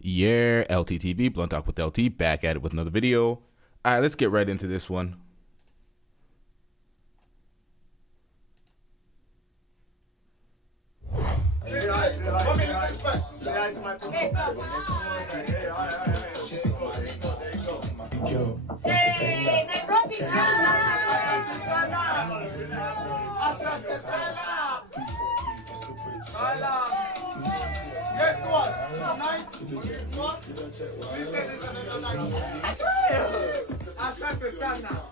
Yeah, LTTV, Blunt Talk with LT, back at it with another video. All right, let's get right into this one. Guess what? Tonight, Asante sana.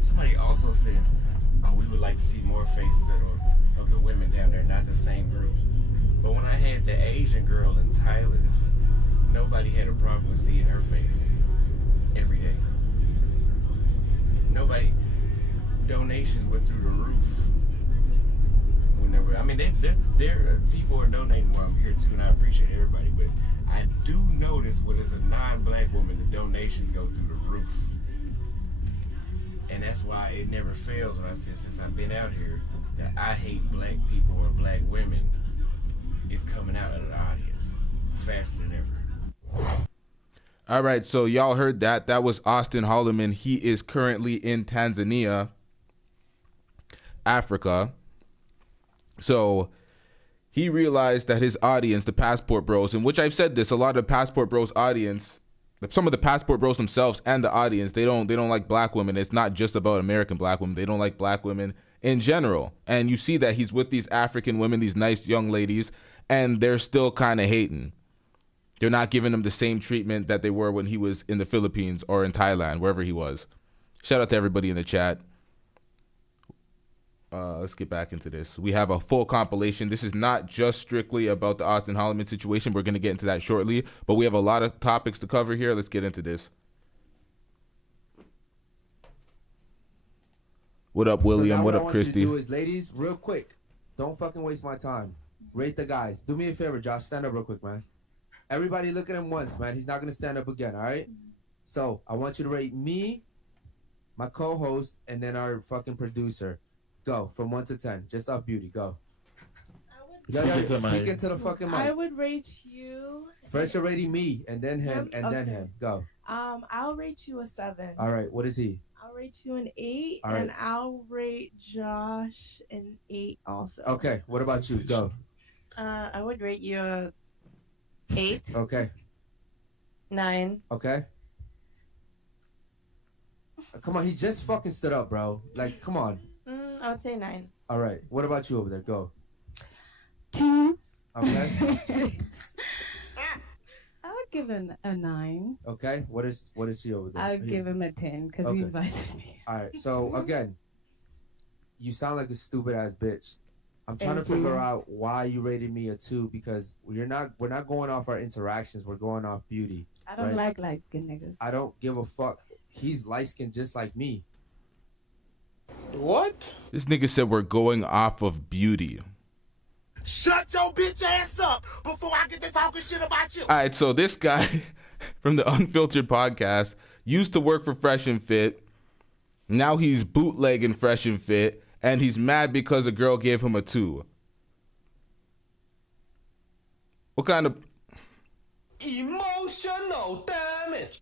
Somebody also says, oh, we would like to see more faces of the women down there, not the same group. But when I had the Asian girl in Thailand, nobody had a problem with seeing her face every day. Nobody, donations went through the roof. Whenever, I mean, there people are donating while I'm here too, and I appreciate everybody, but I do notice when it's a non-black woman, the donations go through the roof. And that's why it never fails when I say, since I've been out here, that I hate black people or black women is coming out of the audience faster than ever. All right, so y'all heard that. That was Auston Holleman. He is currently in Tanzania, Africa. So he realized that his audience, the Passport Bros, in which I've said this, a lot of the Passport Bros audience, some of the Passport Bros themselves and the audience, they don't like black women. It's not just about American black women. They don't like black women in general. And you see that he's with these African women, these nice young ladies, and they're still kind of hating. They're not giving him the same treatment that they were when he was in the Philippines or in Thailand, wherever he was. Shout out to everybody in the chat. Let's get back into this. We have a full compilation. This is not just strictly about the Auston Holleman situation. We're going to get into that shortly, but we have a lot of topics to cover here. Let's get into this. What up, William? So what up, I Christy? want you to do is, ladies, real quick, don't fucking waste my time. Rate the guys. Do me a favor, Josh. Stand up real quick, man. Everybody look at him once, man. He's not going to stand up again, all right? So I want you to rate me, my co-host, and then our fucking producer. Go from 1 to 10, just off beauty. Go. Speak into the fucking mic. I would rate you. First, you're rating me, and then him, and then him. Go. I'll rate you a 7. All right. What is he? I'll rate you an 8, All right. and I'll rate Josh an 8 also. Okay. What about you? Go. I would rate you a 8, Okay. 9. Okay. Come on, he just fucking stood up, bro. Like, come on. I would say 9. All right. What about you over there? Go. 2. Okay. I would give him a 9. Okay. What is she over there? I would give him a 10 because Okay. he invited me. All right. So again, you sound like a stupid ass bitch. I'm trying to Thank figure you. out why you rated me a 2 because we're not going off our interactions. We're going off beauty. I don't Right. like light skinned niggas. I don't give a fuck. He's light skinned just like me. What? This nigga said we're going off of beauty. Shut your bitch ass up before I get to talking shit about you. All right, so this guy from the Unfiltered podcast used to work for Fresh and Fit. Now he's bootlegging Fresh and Fit, and he's mad because a girl gave him a 2. What kind of... Emotional damage.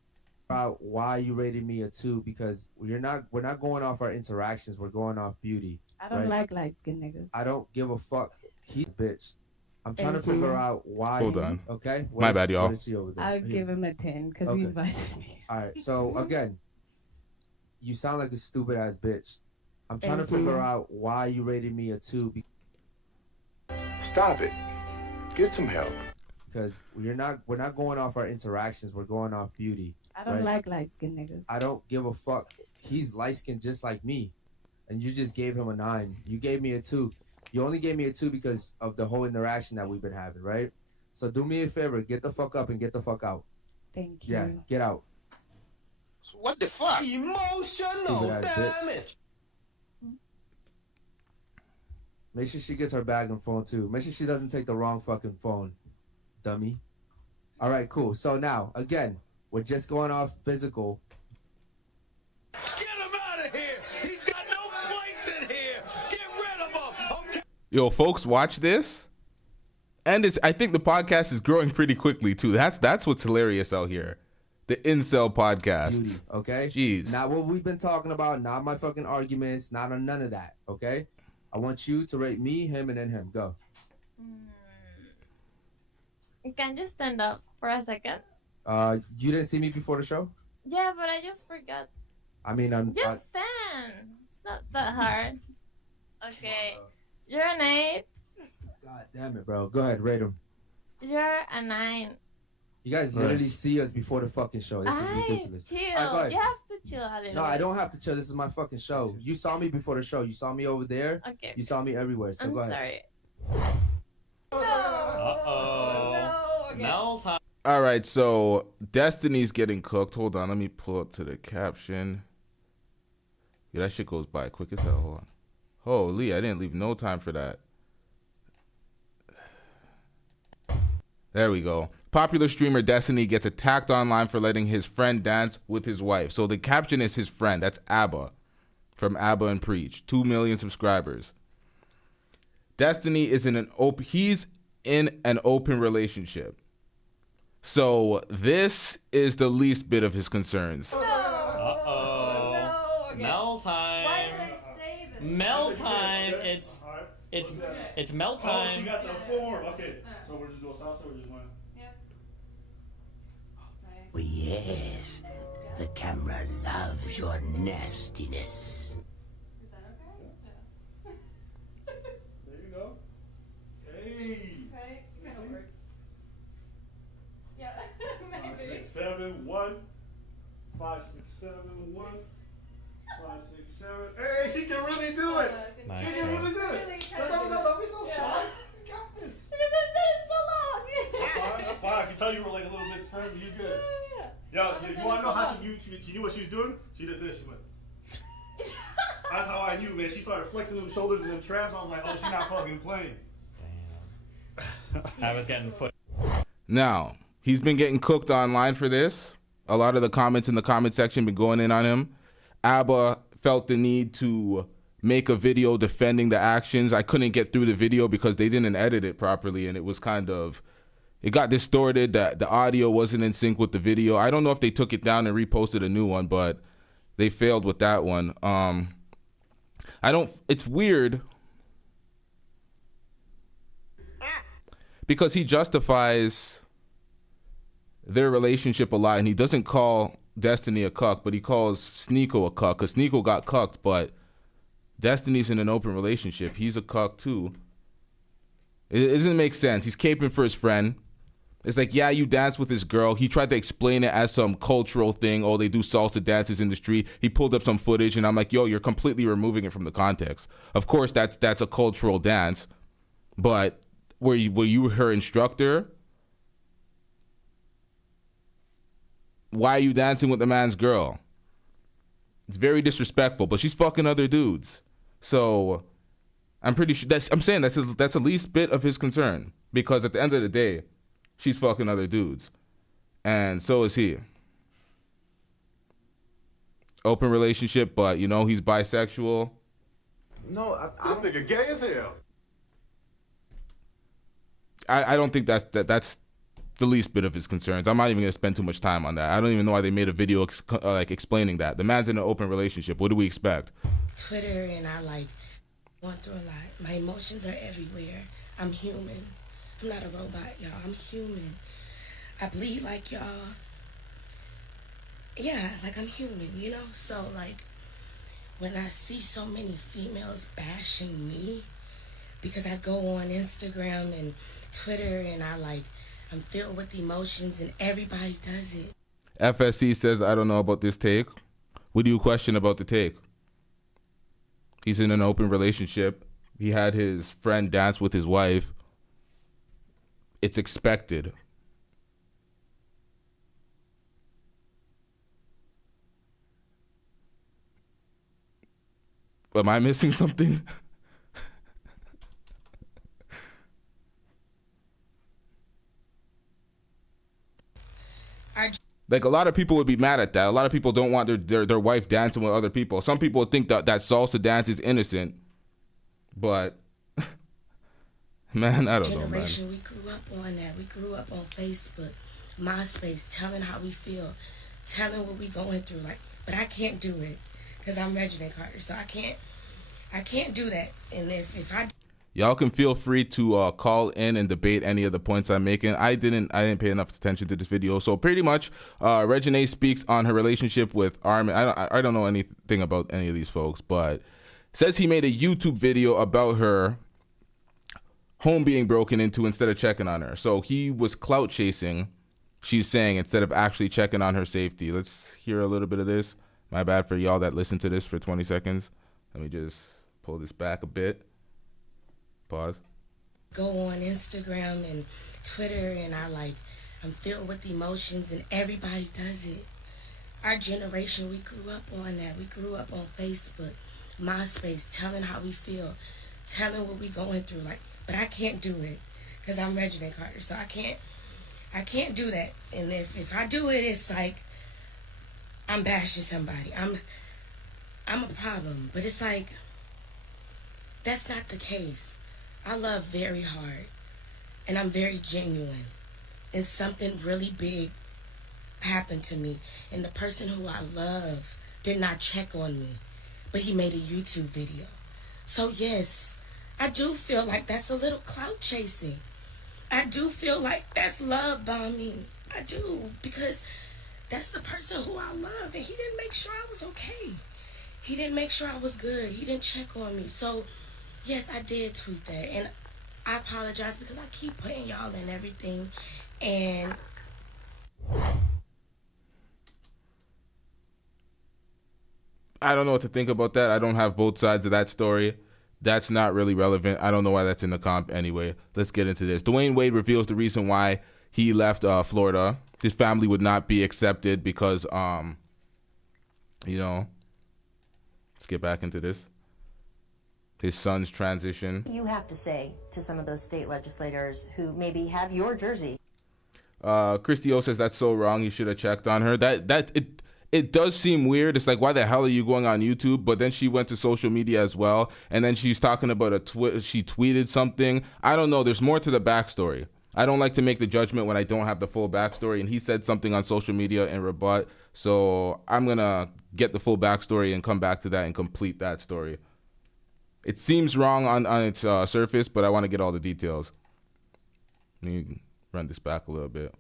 About why you rated me a 2 because we're not going off our interactions. We're going off beauty. I don't Right. like light skinned niggas. I don't give a fuck. He's a bitch. I'm trying Thank to figure you. out why. Hold on. Okay. My bad, y'all. What is she over there? I would give him a 10 because Okay. he invited me. All right. So again, you sound like a stupid ass bitch. I'm trying Thank to figure you. out why you rated me a 2 Stop it. Get some help. because we're not going off our interactions. We're going off beauty. I don't Right. like light skinned niggas. I don't give a fuck. He's light skinned just like me, and you just gave him a 9. You gave me a 2. You only gave me a 2 because of the whole interaction that we've been having, right? So do me a favor, get the fuck up and get the fuck out. Thank you. Yeah, get out. What the fuck? Emotional Stupid ass bitch. damage. Make sure she gets her bag and phone too. Make sure she doesn't take the wrong fucking phone, dummy. All right, cool. So now, again, we're just going off physical. Get him out of here. He's got no place in here. Get rid of him. Okay. Yo, folks, watch this. And I think the podcast is growing pretty quickly too. That's what's hilarious out here. The incel podcast. Beauty, okay? Jeez. Not what we've been talking about, not my fucking arguments, not on none of that, okay? I want you to rate me, him, and then him. Go. Can you stand up for a second? You didn't see me before the show? Yeah, but I just forgot. I mean, I'm Just stand. It's not that hard. Okay. You're an 8. God damn it, bro. Go ahead, rate him. You're a 9. You guys literally see us before the fucking show. This is ridiculous. Chill. All right, go ahead. You have to chill a little. No, I don't have to chill. This is my fucking show. You saw me before the show. You saw me over there. Okay. You saw me everywhere. So I'm go ahead. sorry. Uh-oh. Okay. Mel time. All right, so Destiny's getting cooked. Hold on, let me pull up to the caption. Yeah, that shit goes by quick as hell. Hold on. Holy, I didn't leave no time for that. There we go. Popular streamer Destiny gets attacked online for letting his friend dance with his wife. So the caption is his friend. That's ABBA from ABBA and Preach. 2 million subscribers. Destiny is he's in an open relationship. So this is the least bit of his concerns. Uh-oh. No, okay. Mel time. Why did I say this? Mel time. It's Mel Oh, she time. got the form. Okay, so we're just doing salsa or just one? Oh, yes. The camera loves your nastiness. There you go. Hey. Right? It kind of works. Yeah, 5, maybe. 6, 7, 1. 5, 6, 7, 1. 5, 6, 7. Hey, she can really do it. Nice, She can bro. really do it. Really No, kinda don't be so shy. You got this. Because I've done it so long. That's fine. That's fine. I can tell you were like a little bit scared, but you good. Yo, you want to know how she knew what she was doing? She did this. She went. That's how I knew, man. She started flexing them shoulders and them traps. I was like, oh, she's not fucking playing. Damn. I was getting foot. Now, he's been getting cooked online for this. A lot of the comments in the comment section been going in on him. ABBA felt the need to make a video defending the actions. I couldn't get through the video because they didn't edit it properly, and it was it got distorted. The audio wasn't in sync with the video. I don't know if they took it down and reposted a new one, but they failed with that one. It's weird because he justifies their relationship a lot, and he doesn't call Destiny a cuck, but he calls Sneeko a cuck, because Sneeko got cucked, but Destiny's in an open relationship. He's a cuck too. It doesn't make sense. He's caping for his friend. It's like, yeah, you danced with this girl. He tried to explain it as some cultural thing. Oh, they do salsa dances in the street. He pulled up some footage, and I'm like, yo, you're completely removing it from the context. Of course, that's a cultural dance, but were you her instructor? Why are you dancing with the man's girl? It's very disrespectful, but she's fucking other dudes. So I'm pretty sure that's the least bit of his concern, because at the end of the day, she's fucking other dudes. And so is he. Open relationship, but he's bisexual. No, this nigga gay as hell. I don't think that's the least bit of his concerns. I'm not even gonna spend too much time on that. I don't even know why they made a video explaining that. The man's in an open relationship. What do we expect? Twitter, and I going through a lot. My emotions are everywhere. I'm human. I'm not a robot, y'all. I'm human. I bleed like y'all. Yeah, I'm human, So when I see so many females bashing me because I go on Instagram and Twitter and I'm filled with emotions, and everybody does it. FSC says, I don't know about this take. What do you question about the take? He's in an open relationship. He had his friend dance with his wife. It's expected. Am I missing something? A lot of people would be mad at that. A lot of people don't want their wife dancing with other people. Some people think that salsa dance is innocent, but Man, I don't know, man. Generation, we grew up on that. We grew up on Facebook, MySpace, telling how we feel, telling what we going through. Like, but I can't do it because I'm Reginald Carter, so I can't do that. And if I Y'all can feel free to call in and debate any of the points I'm making. I didn't pay enough attention to this video. So pretty much, Reginae speaks on her relationship with Armin. I don't know anything about any of these folks, but says he made a YouTube video about her home being broken into instead of checking on her. So he was clout chasing, she's saying, instead of actually checking on her safety. Let's hear a little bit of this. My bad for y'all that listened to this for 20 seconds. Let me just pull this back a bit. Pause. Go on Instagram and Twitter and I'm filled with emotions and everybody does it. Our generation, we grew up on that. We grew up on Facebook, MySpace, telling how we feel, telling what we going through. Like, but I can't do it because I'm Reginald Carter, so I can't do that. And if I do it, it's like I'm bashing somebody. I'm a problem. But it's like that's not the case. I love very hard, and I'm very genuine. And something really big happened to me, and the person who I love did not check on me, but he made a YouTube video. So yes, I do feel like that's a little clout chasing. I do feel like that's love bombing. I do, because that's the person who I love, and he didn't make sure I was okay. He didn't make sure I was good. He didn't check on me. So yes, I did tweet that, and I apologize because I keep putting y'all in everything, and I don't know what to think about that. I don't have both sides of that story. That's not really relevant. I don't know why that's in the comp anyway. Let's get into this. Dwayne Wade reveals the reason why he left Florida. His family would not be accepted because, you know, let's get back into this. His son's transition. You have to say to some of those state legislators who maybe have your jersey. Christy O says that's so wrong. He should have checked on her. It does seem weird. It's like, why the hell are you going on YouTube? But then she went to social media as well, and then she's talking about she tweeted something. I don't know. There's more to the backstory. I don't like to make the judgment when I don't have the full backstory, and he said something on social media in rebut. So I'm gonna get the full backstory and come back to that and complete that story. It seems wrong on its surface, but I want to get all the details. Let me run this back a little bit.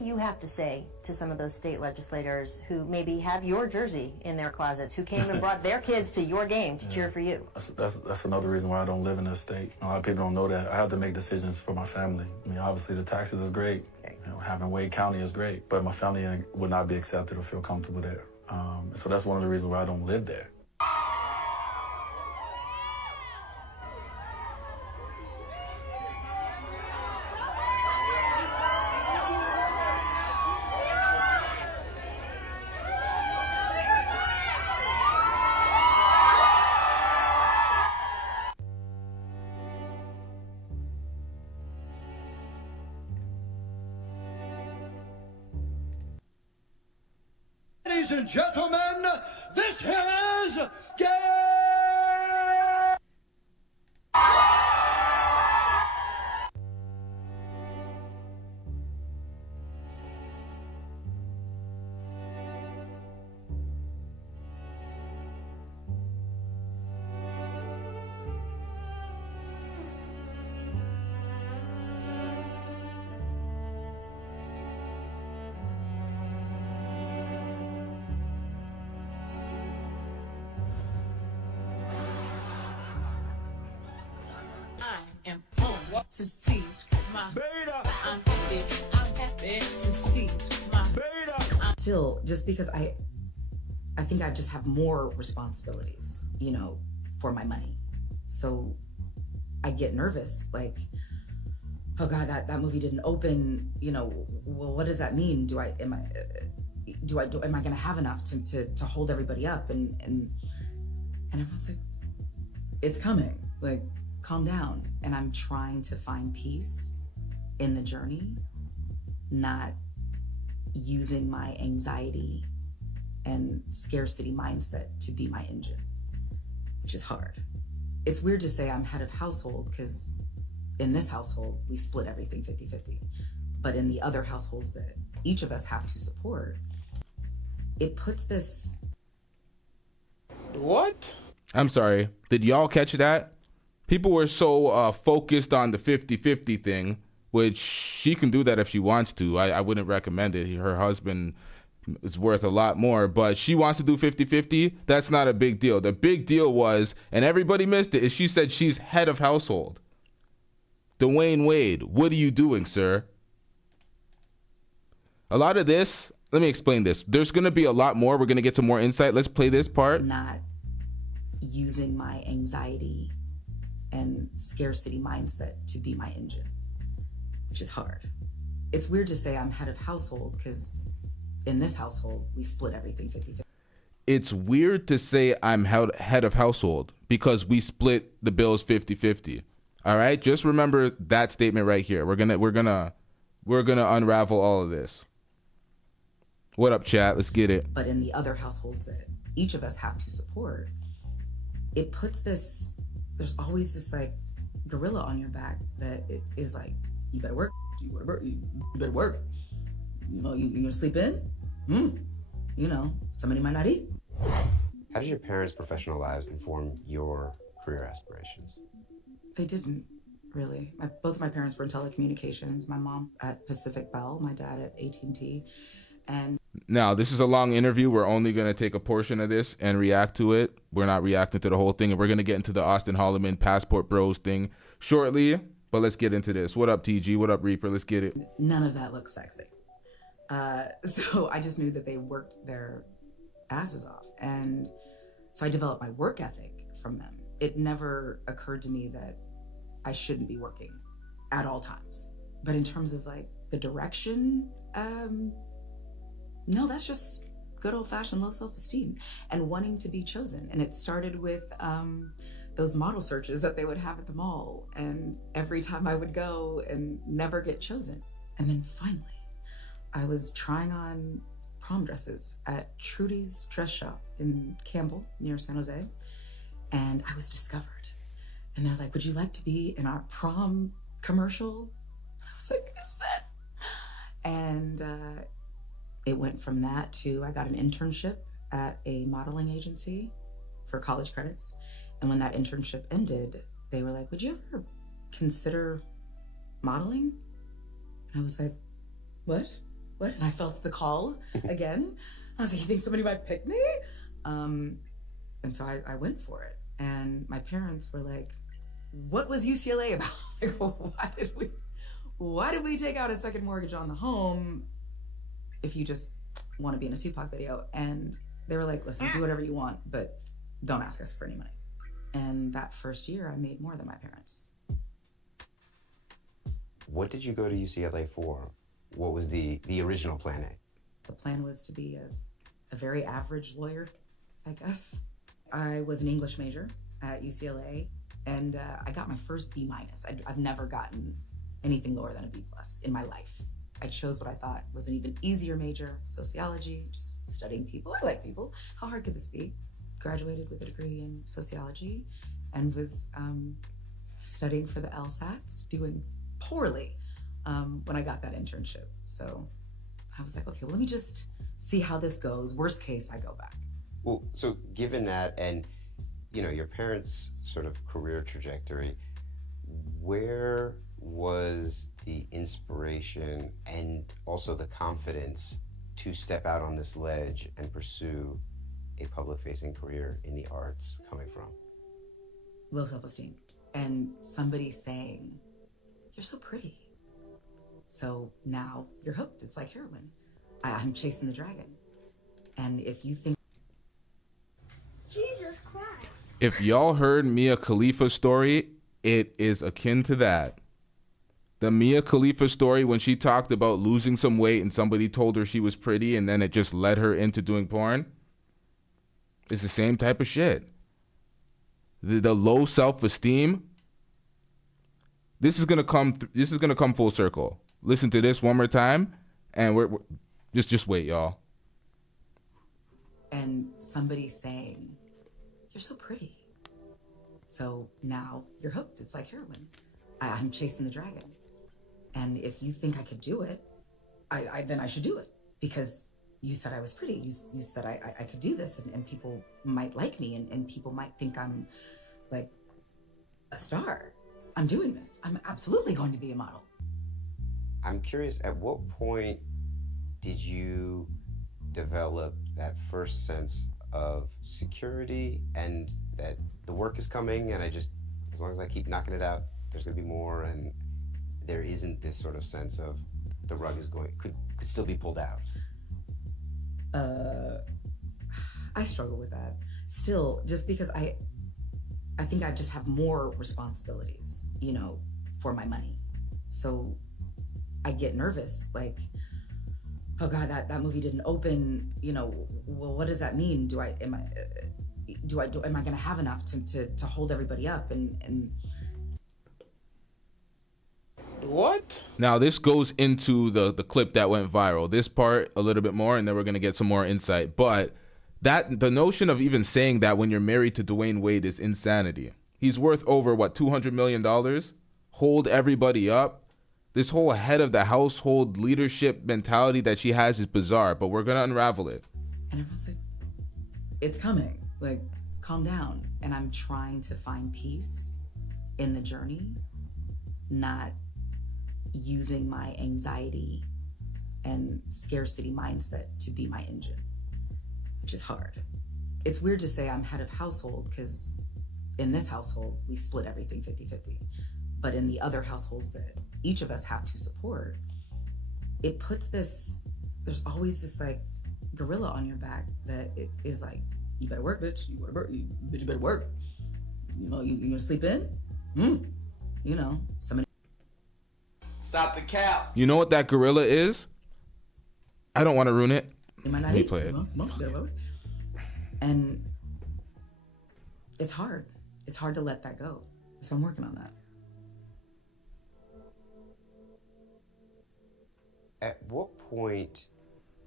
You have to say to some of those state legislators who maybe have your jersey in their closets, who came and brought their kids to your game to cheer for you. That's another reason why I don't live in this state. A lot of people don't know that. I have to make decisions for my family. I mean, obviously the taxes is great. You know, having Wade County is great, but my family would not be accepted or feel comfortable there. So that's one of the reasons why I don't live there. Ladies and gentlemen, this is Gay! To see my beta. I'm happy to see my beta. Still, just because I think I just have more responsibilities, you know, for my money. So I get nervous, like, oh God, that movie didn't open, you know, well, what does that mean? Am I gonna have enough to hold everybody up? And everyone's like, it's coming, like, calm down. And I'm trying to find peace in the journey, not using my anxiety and scarcity mindset to be my engine, which is hard. It's weird to say I'm head of household because in this household, we split everything 50-50. But in the other households that each of us have to support, it puts this... What? I'm sorry. Did y'all catch that? People were so focused on the 50-50 thing, which she can do that if she wants to. I wouldn't recommend it. Her husband is worth a lot more, but she wants to do 50-50. That's not a big deal. The big deal was, and everybody missed it, is she said she's head of household. Dwayne Wade, what are you doing, sir? A lot of this, let me explain this. There's going to be a lot more. We're going to get some more insight. Let's play this part. Not using my anxiety and scarcity mindset to be my engine, which is hard. It's weird to say I'm head of household because in this household, we split everything 50-50. It's weird to say I'm head of household because we split the bills 50-50. All right? Just remember that statement right here. We're gonna unravel all of this. What up, chat? Let's get it. But in the other households that each of us have to support, it puts this, there's always this like gorilla on your back that it is like, you better work, you better work. You know, you gonna sleep in? You know, somebody might not eat. How did your parents' professional lives inform your career aspirations? They didn't, really. Both of my parents were in telecommunications. My mom at Pacific Bell, my dad at AT&T. And now, this is a long interview. We're only going to take a portion of this and react to it. We're not reacting to the whole thing. And we're going to get into the Auston Holleman Passport Bros thing shortly. But let's get into this. What up, TG? What up, Reaper? Let's get it. None of that looks sexy. So I just knew that they worked their asses off. And so I developed my work ethic from them. It never occurred to me that I shouldn't be working at all times. But in terms of like the direction, no, that's just good old-fashioned low self-esteem and wanting to be chosen. And it started with those model searches that they would have at the mall. And every time I would go and never get chosen. And then finally, I was trying on prom dresses at Trudy's dress shop in Campbell near San Jose. And I was discovered. And they're like, would you like to be in our prom commercial? I was like, yes, sir. And it went from that to I got an internship at a modeling agency for college credits. And when that internship ended, they were like, would you ever consider modeling? And I was like, what? And I felt the call again. I was like, you think somebody might pick me? And so I went for it. And my parents were like, what was UCLA about? Like, why did we take out a second mortgage on the home if you just want to be in a Tupac video? And they were like, listen, do whatever you want, but don't ask us for any money. And that first year, I made more than my parents. What did you go to UCLA for? What was the original plan A? The plan was to be a very average lawyer, I guess. I was an English major at UCLA, and I got my first B-. I've never gotten anything lower than a B+ in my life. I chose what I thought was an even easier major, sociology, just studying people. I like people. How hard could this be? Graduated with a degree in sociology and was studying for the LSATs, doing poorly when I got that internship. So I was like, okay, well, let me just see how this goes. Worst case, I go back. Well, so given that and, you know, your parents' sort of career trajectory, where was the inspiration and also the confidence to step out on this ledge and pursue a public-facing career in the arts coming from? Low self-esteem. And somebody saying, you're so pretty. So now you're hooked. It's like heroin. I'm chasing the dragon. And if you think... Jesus Christ. If y'all heard Mia Khalifa's story, it is akin to that. The Mia Khalifa story when she talked about losing some weight and somebody told her she was pretty and then it just led her into doing porn. It's the same type of shit. The low self-esteem. This is gonna come full circle. Listen to this one more time, and we're just wait, y'all. and somebody saying, "You're so pretty." So now you're hooked. It's like heroin. I'm chasing the dragon. And if you think I could do it, then I should do it. Because you said I was pretty. You said I could do this, and people might like me, and people might think I'm like a star. I'm doing this. I'm absolutely going to be a model. I'm curious, at what point did you develop that first sense of security and that the work is coming, and as long as I keep knocking it out, there's gonna be more, and there isn't this sort of sense of the rug is could still be pulled out? I struggle with that still, just because I think I just have more responsibilities, for my money. So I get nervous, like, oh God, that movie didn't open, well, what does that mean? Am I gonna have enough to hold everybody up and What? Now this goes into the clip that went viral. This part a little bit more, and then we're gonna get some more insight. But the notion of even saying that when you're married to Dwayne Wade is insanity. He's worth over $200 million. Hold everybody up. This whole head of the household leadership mentality that she has is bizarre, but we're gonna unravel it. And everyone's like, it's coming. Like, calm down. And I'm trying to find peace in the journey, not using my anxiety and scarcity mindset to be my engine, which is hard. It's weird to say I'm head of household because in this household, we split everything 50-50. But in the other households that each of us have to support, it puts there's always this like gorilla on your back that it is like, you better work, bitch. You better work. You better work. You gonna sleep in? Somebody. Stop the cap. You know what that gorilla is? I don't want to ruin it. You might not Let me eat. play it. And it's hard. It's hard to let that go. So I'm working on that. At what point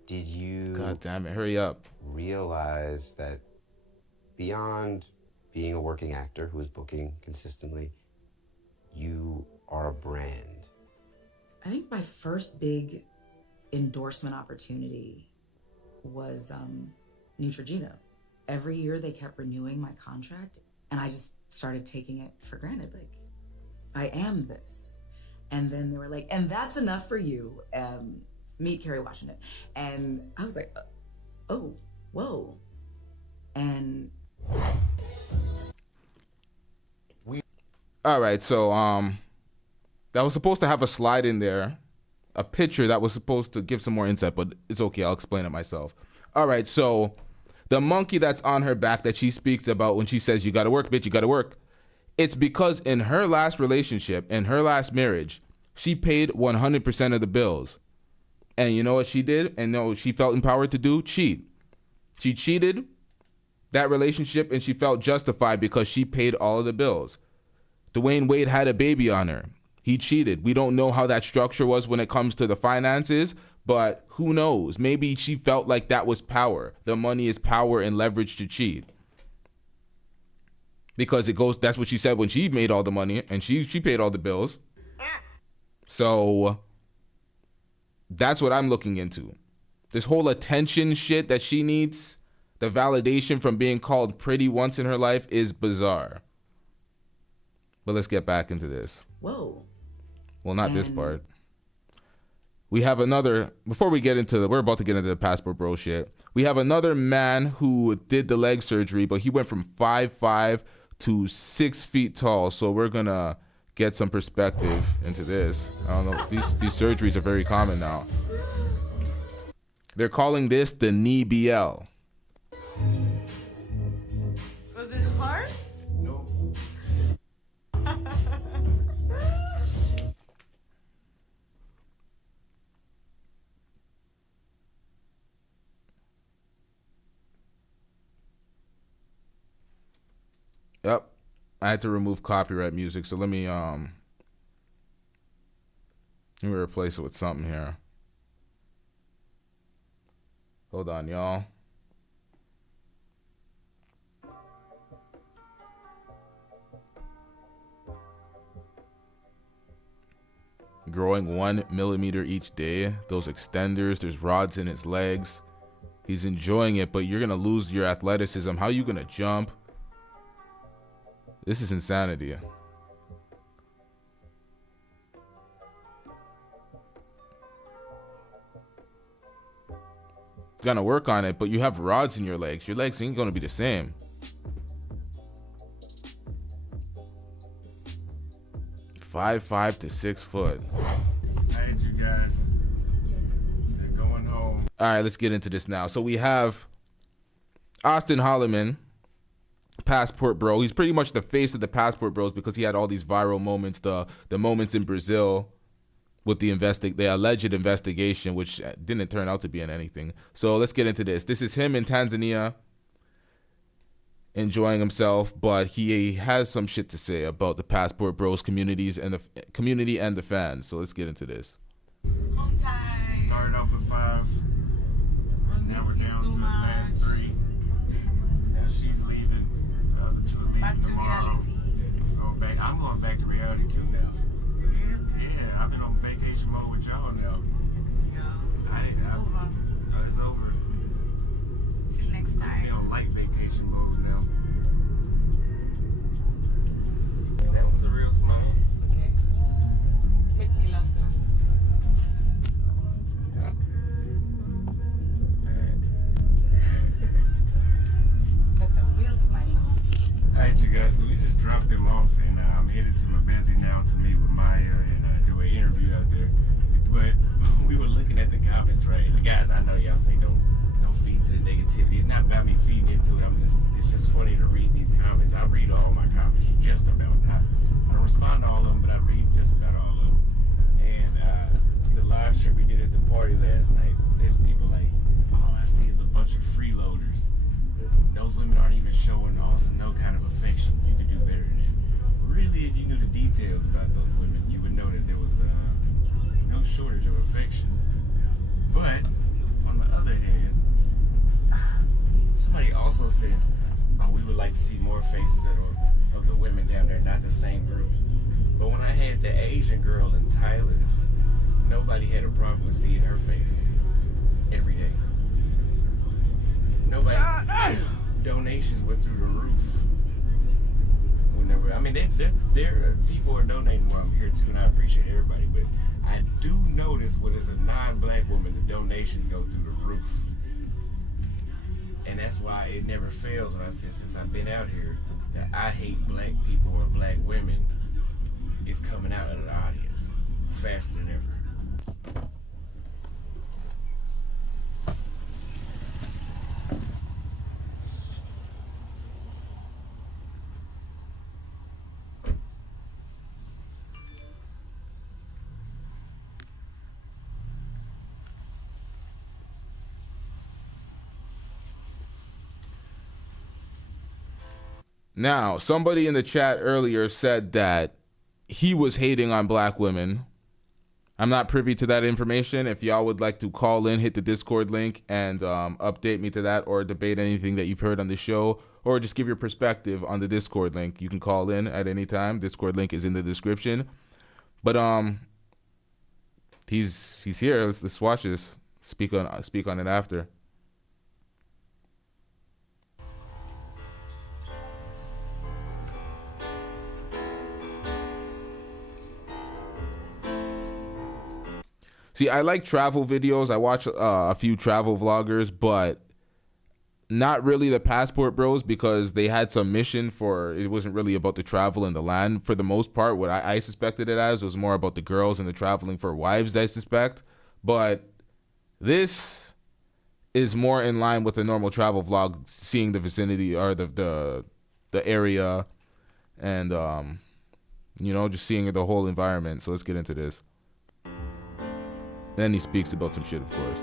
did you... God damn it, hurry up. ...realize that beyond being a working actor who is booking consistently, you are a brand? I think my first big endorsement opportunity was Neutrogena. Every year they kept renewing my contract, and I just started taking it for granted. Like, I am this. And then they were like, and that's enough for you. Meet Kerry Washington. And I was like, oh, whoa. And all right, so that was supposed to have a slide in there, a picture that was supposed to give some more insight, but it's okay, I'll explain it myself. All right, so the monkey that's on her back that she speaks about when she says, you gotta work, bitch, you gotta work. It's because in her last relationship, in her last marriage, she paid 100% of the bills. And you know what she did? And no, she felt empowered to do? Cheat. She cheated that relationship, and she felt justified because she paid all of the bills. Dwayne Wade had a baby on her. He cheated. We don't know how that structure was when it comes to the finances, but who knows? Maybe she felt like that was power. The money is power and leverage to cheat. Because it goes, that's what she said when she made all the money and she paid all the bills. So that's what I'm looking into. This whole attention shit that she needs, the validation from being called pretty once in her life is bizarre. But let's get back into this. whoa. Well, not this part. We have another, before we get into we're about to get into the passport bro shit. We have another man who did the leg surgery, but he went from 5'5" to 6 feet tall. So we're gonna get some perspective into this. I don't know, these surgeries are very common now. They're calling this the knee BL. Was it hard? No. Yep. I had to remove copyright music, so let me replace it with something here. Hold on, y'all. growing 1 millimeter each day. Those extenders, there's rods in his legs. He's enjoying it, but you're gonna lose your athleticism. How are you gonna jump? This is insanity. Gonna work on it, but you have rods in your legs. Your legs ain't gonna be the same. 5'5" to 6 foot. Hey, you guys. They're going home. All right, let's get into this now. So we have Auston Holleman, Passport Bro. He's pretty much the face of the Passport Bros because he had all these viral moments, the moments in Brazil with the alleged investigation, which didn't turn out to be in anything. So let's get into this. This is him in Tanzania enjoying himself, but he has some shit to say about the Passport Bros communities and the community and the fans. So let's get into this. Home time. Started off with 5. Now we're down to the last 3. Now she's leaving. The other 2 are leaving Back to tomorrow. reality. I'm going back to reality too now. Yeah, I've been on vacation mode with y'all now. It's over. It's over. Till next time. Be on light vacation mode now. That was a real smile. Okay. Make me laugh. That's a real smile. Alright, you guys, so we just dropped them off, and I'm headed to Mbezi now to meet with Maya and do an interview out there. But we were looking at the comments, right? And guys, I know y'all say don't feed to the negativity. It's not about me feeding into it. It's just funny to read these comments. I read all my comments, just about. I don't respond to all of them, but I read just about all of them. And the live stream we did at the party last night, there's people like, all I see is a bunch of freeloaders. Those women aren't even showing also no kind of affection. You could do better than that. Really, if you knew the details about those women, you would know that there was no shortage of affection. But on the other hand, somebody also says, "Oh, we would like to see more faces of the women down there, not the same group." But when I had the Asian girl in Thailand, nobody had a problem with seeing her face every day. Nobody. Donations went through the roof. Whenever, I mean, there people are donating while I'm here too, and I appreciate everybody. But I do notice when it's a non-black woman, the donations go through the roof, and that's why it never fails. When I say since I've been out here, that I hate black people or black women is coming out of the audience faster than ever. Now, somebody in the chat earlier said that he was hating on black women. I'm not privy to that information. If y'all would like to call in, hit the Discord link and update me to that, or debate anything that you've heard on the show, or just give your perspective on the Discord link, you can call in at any time. Discord link is in the description. But he's here. Let's watch this. Speak on it after. See, I like travel videos. I watch a few travel vloggers, but not really the Passport Bros, because they had some mission for, it wasn't really about the travel and the land for the most part. What I suspected it as was more about the girls and the traveling for wives, I suspect. But this is more in line with a normal travel vlog, seeing the vicinity or the area and, just seeing the whole environment. So let's get into this. Then he speaks about some shit, of course.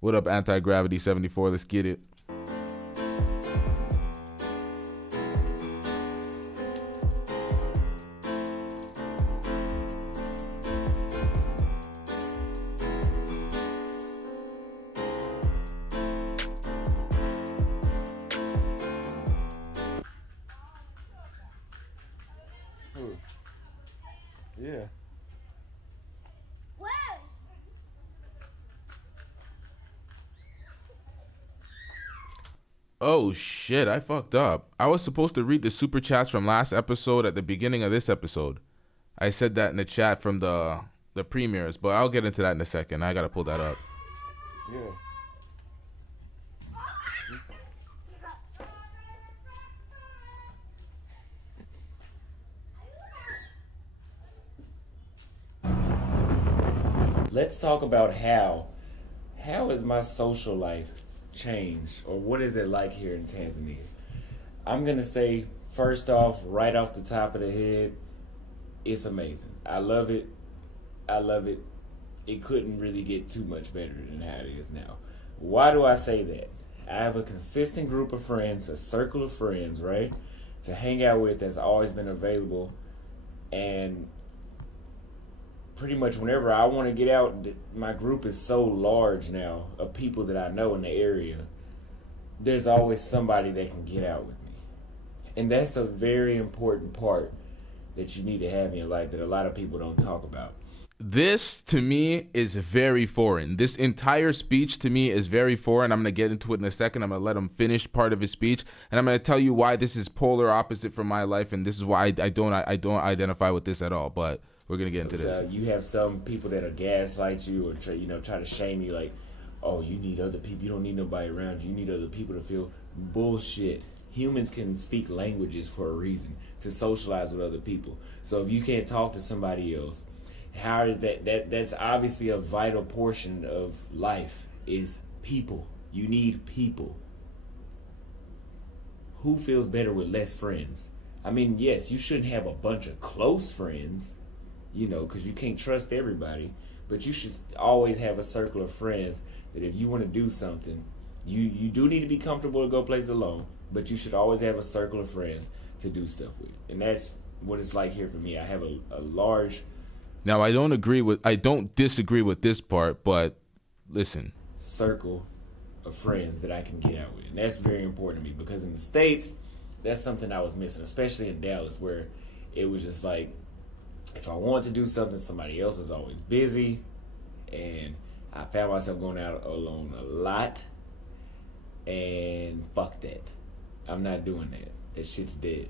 What up, Anti-Gravity 74? Let's get it. Oh shit, I fucked up. I was supposed to read the super chats from last episode at the beginning of this episode. I said that in the chat from the premieres, but I'll get into that in a second. I gotta pull that up. Yeah. Let's talk about how has my social life changed, or what is it like here in Tanzania? I'm gonna say, first off, right off the top of the head, it's amazing. I love it. It couldn't really get too much better than how it is now. Why do I say that? I have a consistent group of friends, a circle of friends, right, to hang out with that's always been available, and pretty much whenever I want to get out, my group is so large now of people that I know in the area. There's always somebody that can get out with me. And that's a very important part that you need to have in your life that a lot of people don't talk about. This to me is very foreign. This entire speech to me is very foreign. I'm going to get into it in a second. I'm going to let him finish part of his speech, and I'm going to tell you why this is polar opposite from my life, and this is why I don't identify with this at all. But we're gonna get into this. You have some people that'll gaslight you or try to shame you, like, oh, you need other people. You don't need nobody around you. You need other people to feel. Bullshit. Humans can speak languages for a reason, to socialize with other people. So if you can't talk to somebody else, how is that's obviously a vital portion of life is people. You need people. Who feels better with less friends? I mean, yes, you shouldn't have a bunch of close friends, because you can't trust everybody, but you should always have a circle of friends that if you want to do something, you do need to be comfortable to go places alone, but you should always have a circle of friends to do stuff with. And that's what it's like here for me. I have a large... Now, I don't disagree with this part, but listen. Circle of friends that I can get out with. And that's very important to me, because in the States, that's something I was missing, especially in Dallas, where it was just like, if I want to do something, somebody else is always busy, and I found myself going out alone a lot, and fuck that. I'm not doing that. That shit's dead.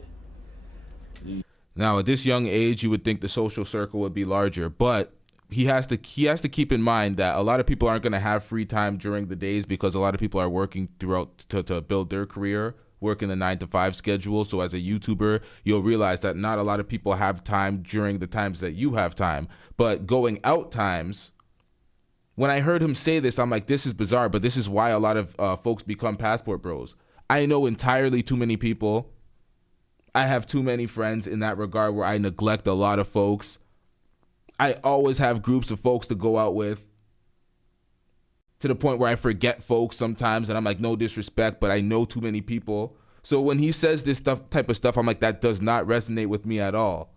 Now, at this young age, you would think the social circle would be larger, but he has to keep in mind that a lot of people aren't going to have free time during the days, because a lot of people are working throughout to build their career, working the 9-to-5 schedule. So as a YouTuber, you'll realize that not a lot of people have time during the times that you have time. But going out times, when I heard him say this, I'm like, this is bizarre, but this is why a lot of folks become passport bros. I know entirely too many people. I have too many friends in that regard where I neglect a lot of folks. I always have groups of folks to go out with, to the point where I forget folks sometimes, and I'm like, no disrespect, but I know too many people. So when he says this type of stuff, I'm like, that does not resonate with me at all.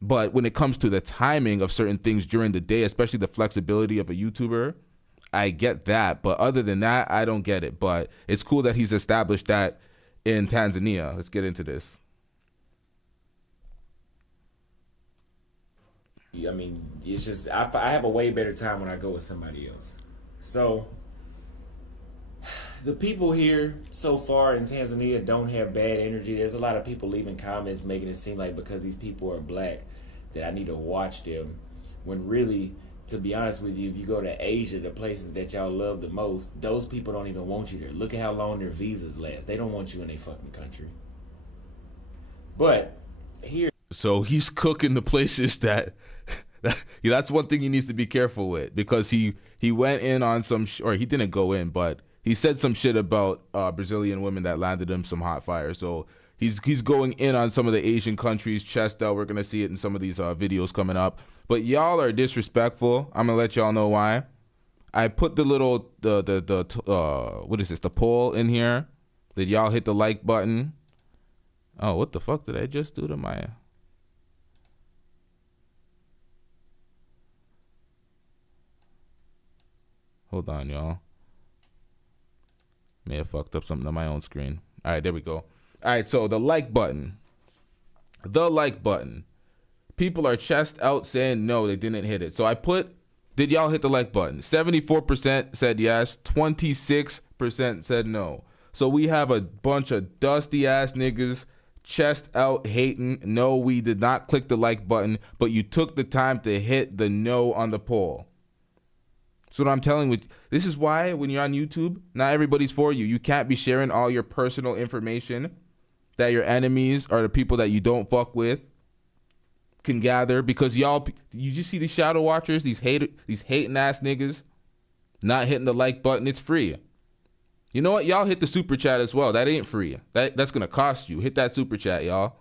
But when it comes to the timing of certain things during the day, especially the flexibility of a YouTuber, I get that. But other than that, I don't get it. But it's cool that he's established that in Tanzania. Let's get into this. I mean, it's just, I have a way better time when I go with somebody else. So, the people here so far in Tanzania don't have bad energy. There's a lot of people leaving comments making it seem like because these people are black that I need to watch them. When really, to be honest with you, if you go to Asia, the places that y'all love the most, those people don't even want you there. Look at how long their visas last. They don't want you in their fucking country. But here... So he's cooking the places that... that's one thing he needs to be careful with, because he went in on some, or he didn't go in, but he said some shit about Brazilian women that landed him some hot fire. So he's going in on some of the Asian countries, chest out. We're gonna see it in some of these videos coming up. But y'all are disrespectful. I'm gonna let y'all know why. I put the little what is this? The poll in here. Did y'all hit the like button? Oh, what the fuck did I just do to my? Hold on, y'all. May have fucked up something on my own screen. All right, there we go. All right, so the like button. The like button. People are chest out saying no, they didn't hit it. So I put, did y'all hit the like button? 74% said yes. 26% said no. So we have a bunch of dusty ass niggas chest out hating. No, we did not click the like button, but you took the time to hit the no on the poll. So what I'm telling you, this is why when you're on YouTube, not everybody's for you. You can't be sharing all your personal information that your enemies or the people that you don't fuck with can gather, because y'all, you just see these shadow watchers, these hating ass niggas not hitting the like button. It's free. You know what? Y'all hit the super chat as well. That ain't free. That's gonna cost you. Hit that super chat, y'all.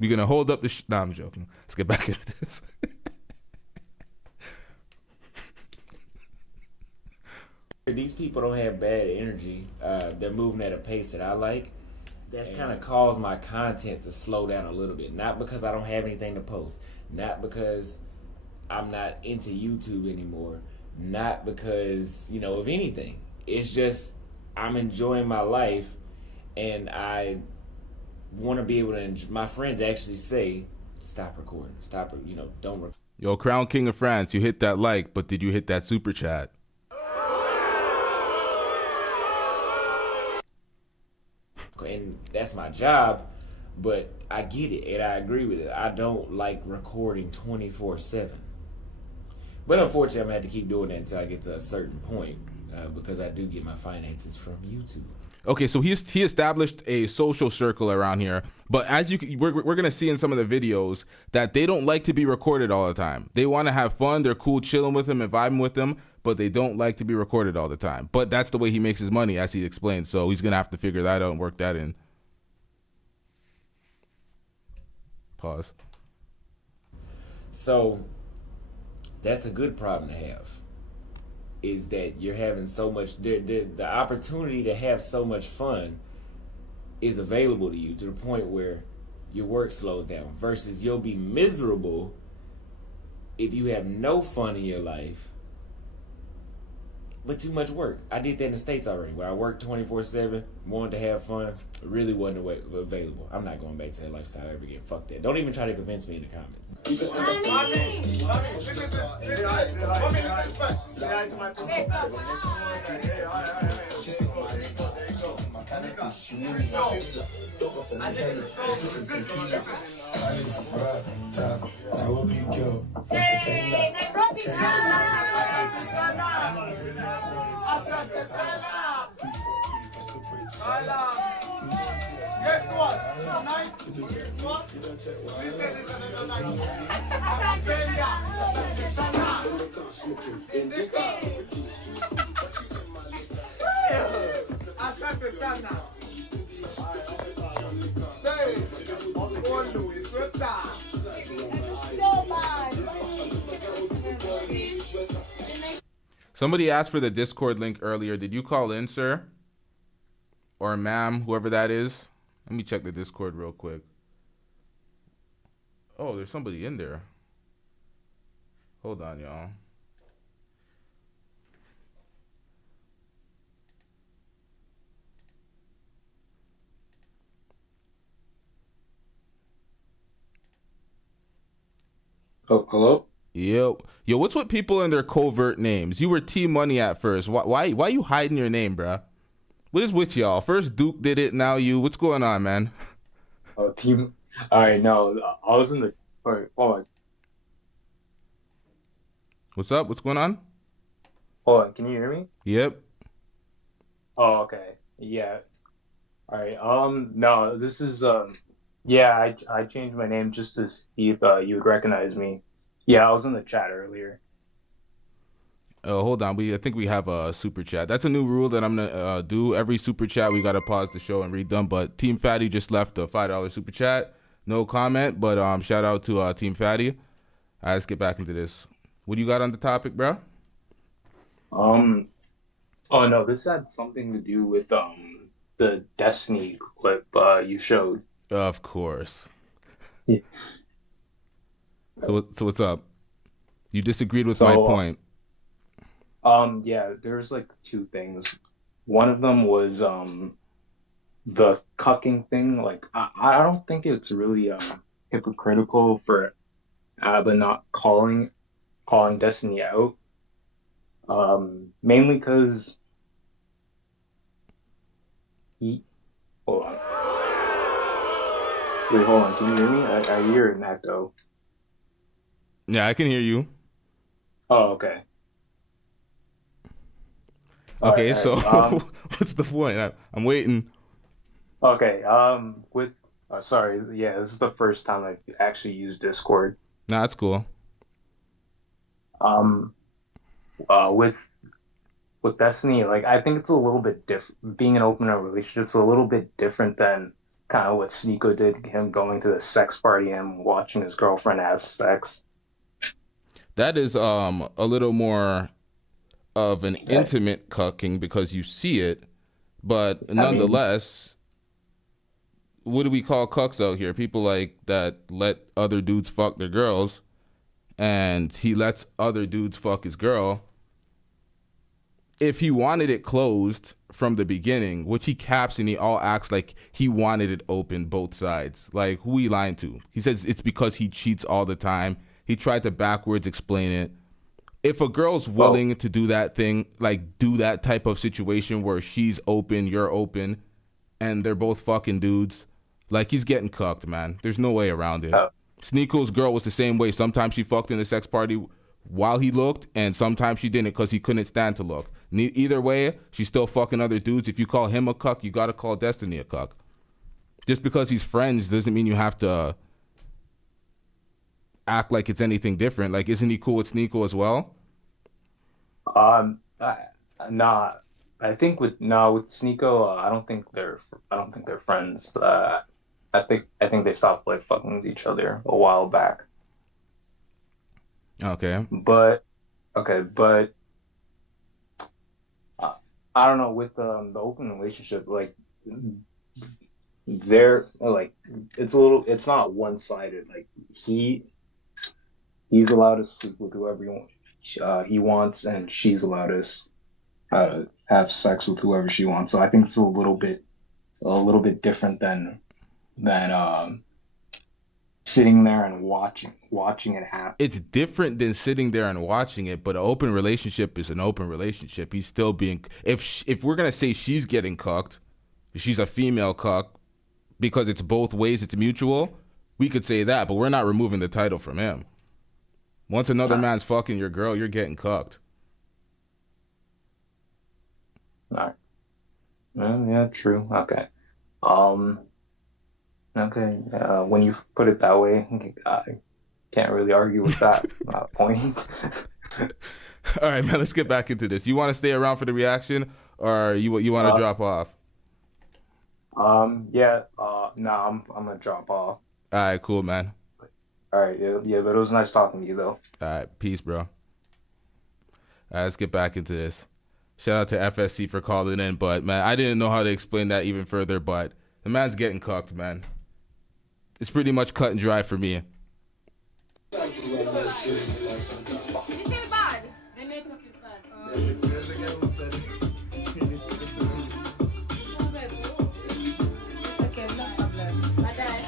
We're gonna hold up the. Nah, I'm joking. Let's get back into this. These people don't have bad energy. They're moving at a pace that I like. That's kind of caused my content to slow down a little bit. Not because I don't have anything to post. Not because I'm not into YouTube anymore. Not because, of anything. It's just I'm enjoying my life, and I want to be able to. My friends actually say, "Stop recording. Stop. Don't record." Yo, Crown King of France, you hit that like, but did you hit that super chat? And that's my job, but I get it and I agree with it. I don't like recording 24/7, but unfortunately I'm gonna have to keep doing that until I get to a certain point, because I do get my finances from YouTube. Okay, so he established a social circle around here, but as we're gonna see in some of the videos that they don't like to be recorded all the time. They want to have fun. They're cool chilling with him and vibing with him, but they don't like to be recorded all the time. But that's the way he makes his money, as he explained. So he's gonna have to figure that out and work that in. Pause. So that's a good problem to have. Is that you're having so much, the opportunity to have so much fun is available to you, to the point where your work slows down, versus you'll be miserable if you have no fun in your life but too much work. I did that in the States already, where I worked 24/7, wanted to have fun, really wasn't available. I'm not going back to that lifestyle ever again. Fuck that. Don't even try to convince me in the comments. Somebody asked for the Discord link earlier. Did you call in, sir? Or ma'am, whoever that is? Let me check the Discord real quick. Oh, there's somebody in there. Hold on, y'all. Oh, hello? Yo, what's with people and their covert names? You were T Money at first. Why you hiding your name, bruh? What is with y'all? First Duke did it, now you. What's going on, man? Oh, team. All right, no, I was in the. All right, hold on. What's up? What's going on? Hold on, can you hear me? Yep. Oh, okay. Yeah. All right. No, this is yeah, I changed my name just to see if you would recognize me. Yeah, I was in the chat earlier. Oh, hold on. I think we have a super chat. That's a new rule that I'm gonna do. Every super chat we gotta pause the show and read them. But Team Fatty just left a $5 super chat. No comment, but shout out to Team Fatty. All right, let's get back into this. What do you got on the topic, bro? Oh no, this had something to do with the Destiny clip you showed. Of course. Yeah. So what's up? You disagreed with my point. Yeah, there's like two things. One of them was the cucking thing. Like I don't think it's really hypocritical for ABBA not calling Destiny out. Mainly because Hold on. Wait, hold on. Can you hear me? I hear an echo. Yeah, I can hear you. Oh, okay. Okay, All so right. what's the point? I'm waiting. Okay. Sorry. Yeah, this is the first time I've actually used Discord. Nah, that's cool. Um, with Destiny, like I think it's a little bit different. Being an open relationship, it's a little bit different than kind of what Sneeko did. Him going to the sex party and watching his girlfriend have sex. That is a little more of an intimate cucking because you see it, but nonetheless, what do we call cucks out here? People like that let other dudes fuck their girls, and he lets other dudes fuck his girl. If he wanted it closed from the beginning, which he caps and he all acts like he wanted it open both sides. Like, who he lying to? He says it's because he cheats all the time. He tried to backwards explain it. If a girl's willing to do that thing, like do that type of situation where she's open, you're open, and they're both fucking dudes, like he's getting cucked, man. There's no way around it. Sneeko's girl was the same way. Sometimes she fucked in the sex party while he looked, and sometimes she didn't because he couldn't stand to look. Either way, she's still fucking other dudes. If you call him a cuck, you gotta call Destiny a cuck. Just because he's friends doesn't mean you have to act like it's anything different. Like, isn't he cool with Sneeko as well? Nah. I think with Sneeko, I don't think they're friends. I think they stopped like fucking with each other a while back. Okay. But I don't know, with the open relationship, like they're like it's not one-sided. Like he's allowed to sleep with whoever he wants, and she's allowed to have sex with whoever she wants. So I think it's a little bit different than sitting there and watching it happen. It's different than sitting there and watching it, but an open relationship is an open relationship. He's still being, if we're gonna say she's getting cucked, she's a female cuck because it's both ways, it's mutual, we could say that, but we're not removing the title from him. Once another man's fucking your girl, you're getting cucked. All right. Yeah, true. Okay. Okay. When you put it that way, I can't really argue with that point. All right, man. Let's get back into this. You want to stay around for the reaction, or you want to drop off? Yeah. No, I'm gonna drop off. All right, cool, man. All right. Yeah, but it was nice talking to you, though. All right, peace, bro. All right, let's get back into this. Shout out to FSC for calling in, but man, I didn't know how to explain that even further, but the man's getting cucked, man. It's pretty much cut and dry for me. You feel bad? The network is bad. Okay, no problem. My dad.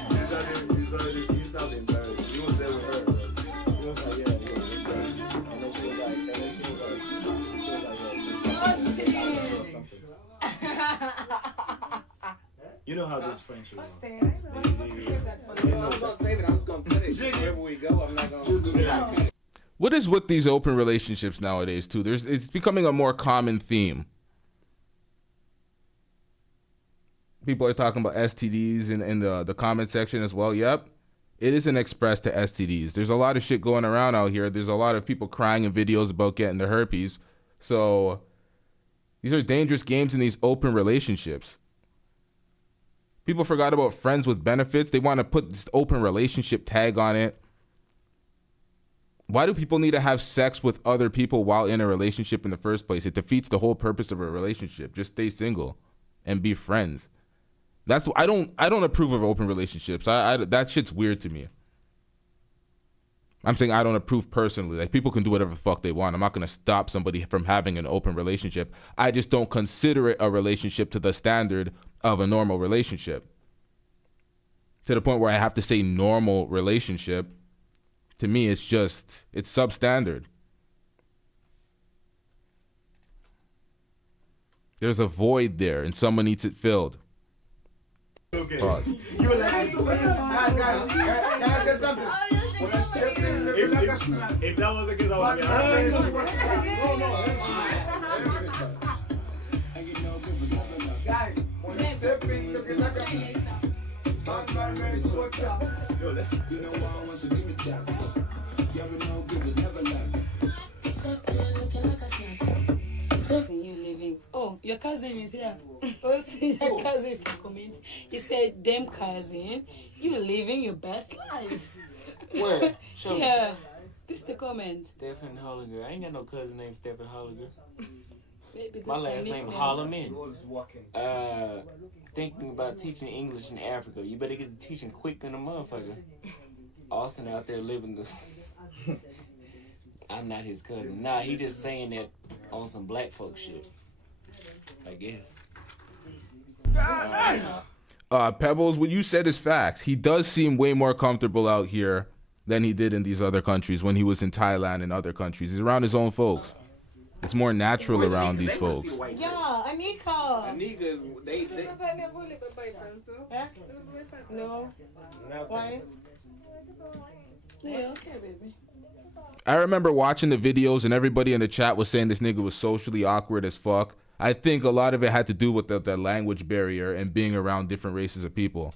You know how this friendship is. I was supposed to save that for you. I was gonna save it. I'm just gonna put it wherever we go. I'm not gonna. What is with these open relationships nowadays, too? It's becoming a more common theme. People are talking about STDs in the comment section as well. Yep. It isn't expressed to STDs. There's a lot of shit going around out here. There's a lot of people crying in videos about getting the herpes. So these are dangerous games in these open relationships. People forgot about friends with benefits. They want to put this open relationship tag on it. Why do people need to have sex with other people while in a relationship in the first place? It defeats the whole purpose of a relationship. Just stay single and be friends. I don't approve of open relationships. That shit's weird to me. I'm saying I don't approve personally. Like, people can do whatever the fuck they want. I'm not going to stop somebody from having an open relationship. I just don't consider it a relationship to the standard of a normal relationship. To the point where I have to say normal relationship. To me, it's substandard. There's a void there, and someone needs it filled. Okay. Pause. You were like, guys, can I say something? If that was the case, I would be Guys, when you step in, looking like a man ready to attack. Yo, let's. You know why I want to give me that. Yeah, we know good was never like. Step to looking like a snack. You living? Oh, your cousin is here. Oh, see your cousin from comment. He said, "Damn cousin, you living your best life." Where? Show me. Yeah, this the comment. Stephen Holliger. I ain't got no cousin named Stephen Holliger. Maybe My that's a last name nickname. Holleman. Thinking about teaching English in Africa. You better get to teaching quick than a motherfucker. Austin out there living the. I'm not his cousin. Nah, he just saying that on some black folk shit. I guess. Pebbles, what you said is facts. He does seem way more comfortable out here than he did in these other countries when he was in Thailand and other countries. He's around his own folks. It's more natural around these folks. Yeah, Anika. Niggas, they. No. Why? Yeah, okay, baby. I remember watching the videos and everybody in the chat was saying this nigga was socially awkward as fuck. I think a lot of it had to do with the language barrier and being around different races of people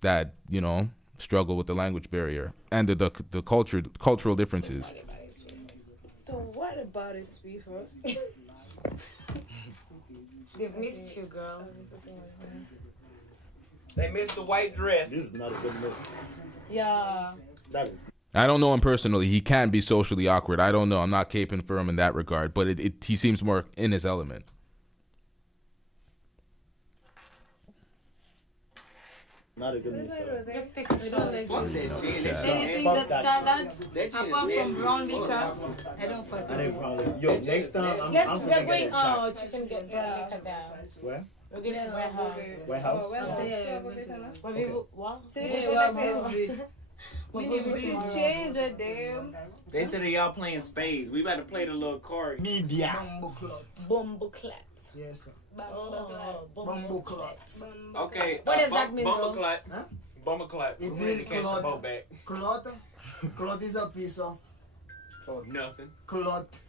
that, you know, struggle with the language barrier and the cultural differences. So what about it, sweetheart? They've missed you, girl. They missed the white dress. This is not a good mix. Yeah. That is. I don't know him personally. He can be socially awkward. I don't know. I'm not caping for him in that regard, but he seems more in his element. Not a good mix. Just take a shot. Fuck that gin. Anything that's colored, apart from brown liquor, I don't fuck I with ain't it. probably. Yo, next time I'm We're gonna going, get a chicken get brown liquor down. Where? We're going to warehouse. Warehouse? What? They said that y'all playing spades. We about to play the little card. Media. Bumble clap. Yes, sir. Bumble clap. Okay. What does that mean, Bumble though? clap. Bumble clap. It We're ready to means catch the boat back. cloth. Cloth is a piece of Nothing. cloth.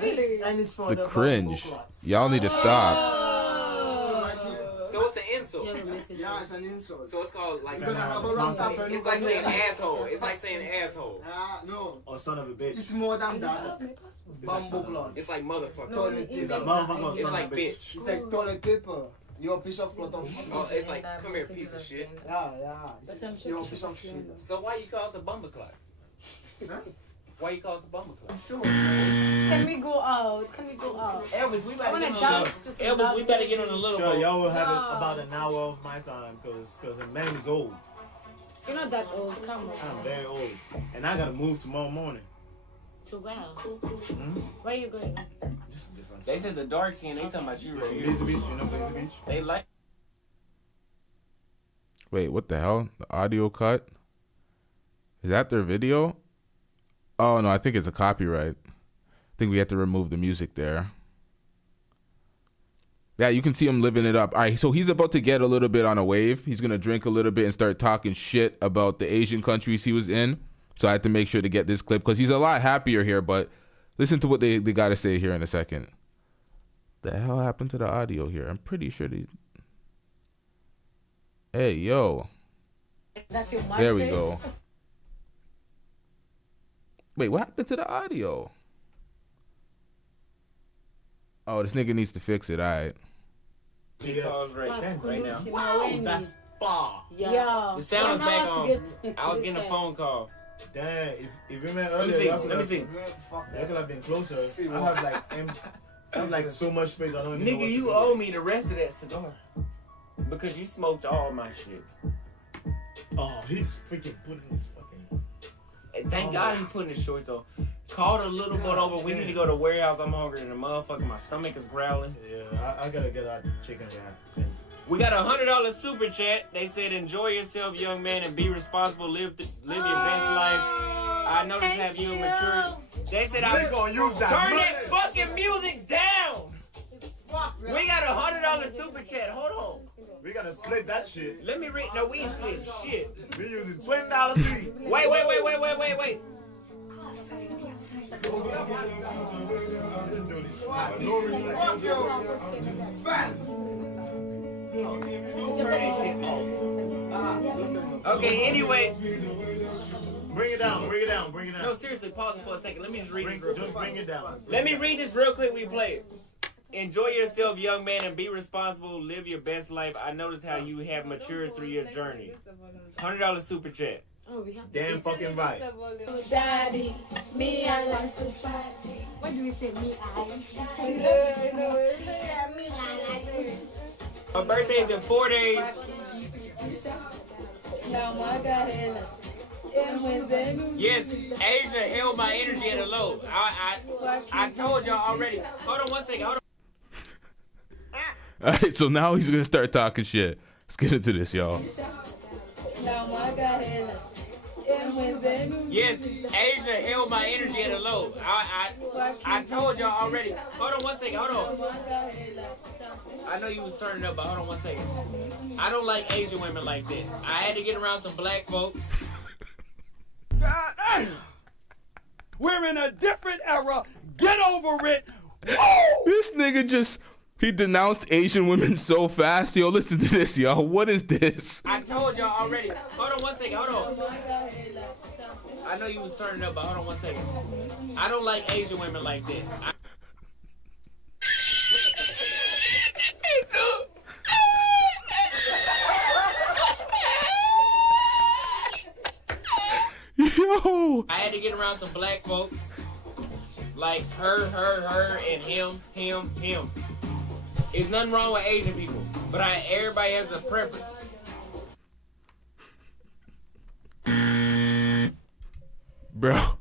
Really? And it's for The the cringe. bamboo cloth. Y'all need to stop. So I see. So it's an insult. Yeah, it's an insult. So it's called like. Because I have a rasta friend. It's like saying asshole. It's like saying asshole. No. Or son of a bitch. It's more than that. Bamboo cloth. It's like motherfucker. Toilet It's paper. a motherfucker. It's Son like of a bitch. bitch. It's like toilet paper. Your piece of cloth of shit. Oh, it's like come here, piece of shit. Yeah. It's your piece of shit. So why you call us a bumble clock? Huh? Why you call us a bumble clock? Can we go out? Elvis, we I better wanna get on dance the to some Elvis, we dance better get on music. the little Sure, boat. y'all will have No. about an hour of my time because the man is old. You're not that old. Come I'm on. very old. And I gotta move tomorrow morning. To where? Where are you going? Just different. They said the dark skin. They talking about you right here. Busy Beach, you know Busy Beach? They like. Wait, what the hell? The audio cut? Is that their video? Oh, no, I think it's a copyright. I think we have to remove the music there. Yeah, you can see him living it up. All right, so he's about to get a little bit on a wave. He's going to drink a little bit and start talking shit about the Asian countries he was in. So I had to make sure to get this clip because he's a lot happier here. But listen to what they got to say here in a second. The hell happened to the audio here? I'm pretty sure they... Hey, yo. That's your There we go. Wait, what happened to the audio? Oh, this nigga needs to fix it. All right. She calls right now. Wow, that's far. Yeah. The sound is back on. Get I was getting a phone call. Damn, if you remember Let me earlier, see. y'all could Let me have- see. y'all could have been closer. I have I have like so much space. I don't even know Nigga, what you to do. owe me the rest of that cigar because you smoked all my shit. Oh, he's freaking putting his fucking. And thank God he putting his shorts on. Called a little bit over. We need to go to warehouse. I'm hungry and the motherfucker. My stomach is growling. Yeah, I gotta get that chicken wrap. We got $100 super chat. They said, "Enjoy yourself, young man, and be responsible. Live your best life." I know this have you mature. They said, "I'm gonna use that turn money. that fucking music down." Fuck We got $100 super chat. Hold on. We gotta split that shit. Let me read. No, we ain't splitting shit. We using $20 fee. Wait. Fuck your fans. Turn this shit off. Okay, anyway. Bring it down. No, seriously, pause it for a second. Let me just read this real quick. Just bring it down. Let me read this real quick. We play it. Enjoy yourself, young man, and be responsible. Live your best life. I notice how you have matured through your journey. $100 super chat. Damn fucking right. Daddy, me, I like to party. What do we say? Me, My birthday is in 4 days. Yes, Asia held my energy at a low. I told y'all already. Hold on one second. Hold on. All right, so now he's gonna start talking shit. Let's get into this, y'all. Yes, Asia held my energy at a low. I told y'all already. Hold on one second. Hold on. I know you was turning up, but hold on one second. I don't like Asian women like that. I had to get around some black folks. We're in a different era. Get over it. This nigga just, he denounced Asian women so fast. Yo, listen to this, yo. What is this? I told y'all already. Hold on one second. Hold on. I know you was turning up, but hold on one second. I don't like Asian women like that. Yo! I had to get around some black folks. Like her, and him. There's nothing wrong with Asian people, but everybody has a preference. Bro,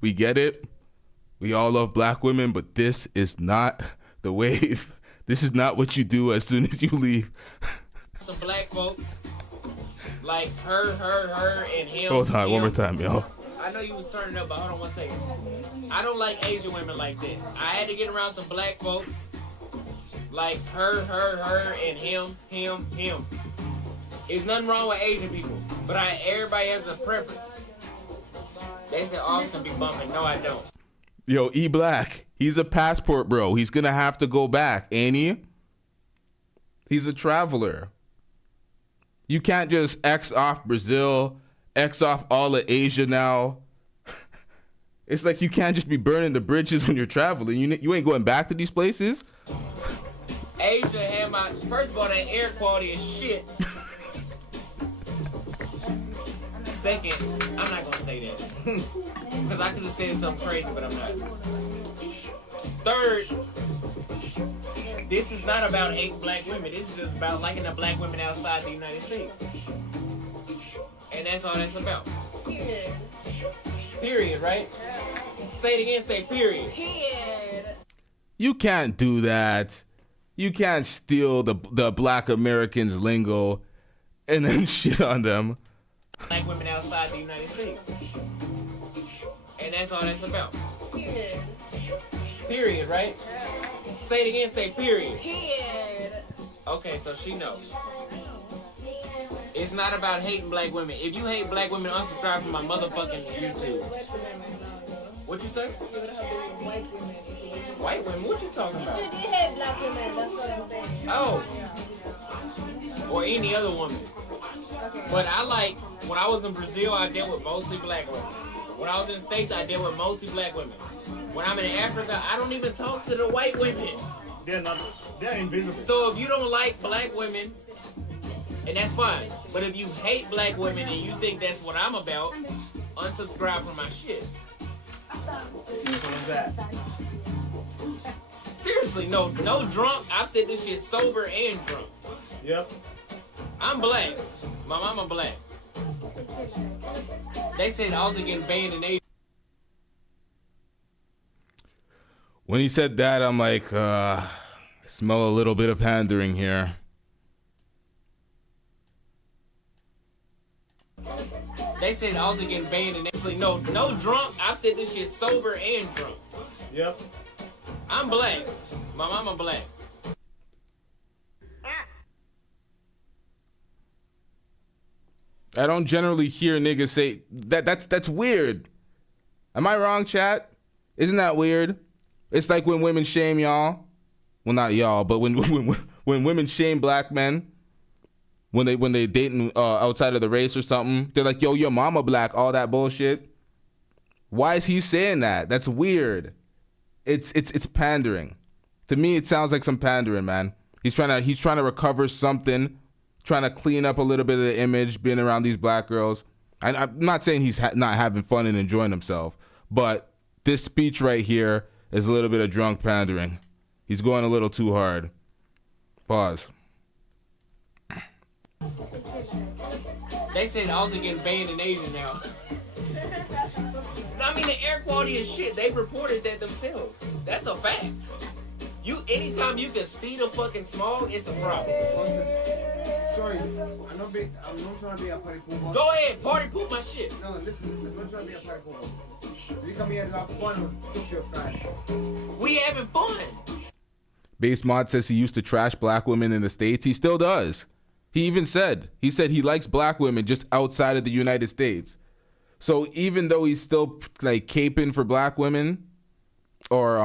we get it. We all love black women, but this is not the wave. This is not what you do as soon as you leave. Some black folks. Like her, and him. Hold on, one more time, yo. I know you was turning up, but hold on one second. I don't like Asian women like that. I had to get around some black folks. Like her, and him. There's nothing wrong with Asian people, but everybody has a preference. They said Austin be bumping. No, I don't. Yo, E Black, he's a passport bro. He's gonna have to go back, ain't he? He's a traveler. You can't just X off Brazil, X off all of Asia now. It's like you can't just be burning the bridges when you're traveling. You ain't going back to these places. Asia had my... First of all, that air quality is shit. Second, I'm not going to say that. Because I could have said something crazy, but I'm not. Third, this is not about hating black women. This is just about liking the black women outside the United States. And that's all that's about. Period, right? Say it again, say period. You can't do that. You can't steal the black Americans' lingo and then shit on them. Black women outside the United States. And that's all that's about. Period, right? Say it again, say period. Okay, so she knows. It's not about hating black women. If you hate black women, unsubscribe from my motherfucking YouTube. What you say? White women? What you talking about? You did hate black women, that's what I'm saying. Oh. Or any other woman. But I like, when I was in Brazil, I dealt with mostly black women. When I was in the States, I dealt with mostly black women. When I'm in Africa, I don't even talk to the white women. They're invisible. So if you don't like black women, and that's fine. But if you hate black women and you think that's what I'm about, unsubscribe from my shit. Seriously, no drunk. I've said this shit sober and drunk. Yep. I'm black. My mama black. They said I was getting banned in Asia. When he said that, I'm like, I smell a little bit of pandering here. They said I was getting banned in Asia. No drunk. I've said this shit sober and drunk. Yep. I'm black. My mama black. I don't generally hear niggas say that. That's weird. Am I wrong, chat? Isn't that weird? It's like when women shame y'all. Well, not y'all, but when women shame black men, when they dating outside of the race or something, they're like, yo, your mama black, all that bullshit. Why is he saying that? That's weird. It's pandering. To me, it sounds like some pandering, man. He's trying to recover something, trying to clean up a little bit of the image, being around these black girls. I'm not saying he's not having fun and enjoying himself, but this speech right here is a little bit of drunk pandering. He's going a little too hard. Pause. They said Austin getting banned in Asia now. I mean, the air quality is shit. They reported that themselves. That's a fact. Anytime you can see the fucking smog, it's a problem. Sorry, I'm not trying to be a party pooper. Go ahead, party poop my shit. No, listen, I'm not trying to be a party pooper. You come here to have fun with your friends. We having fun. Base Mod says he used to trash black women in the States. He still does. He said he likes black women just outside of the United States. So even though he's still like caping for black women, or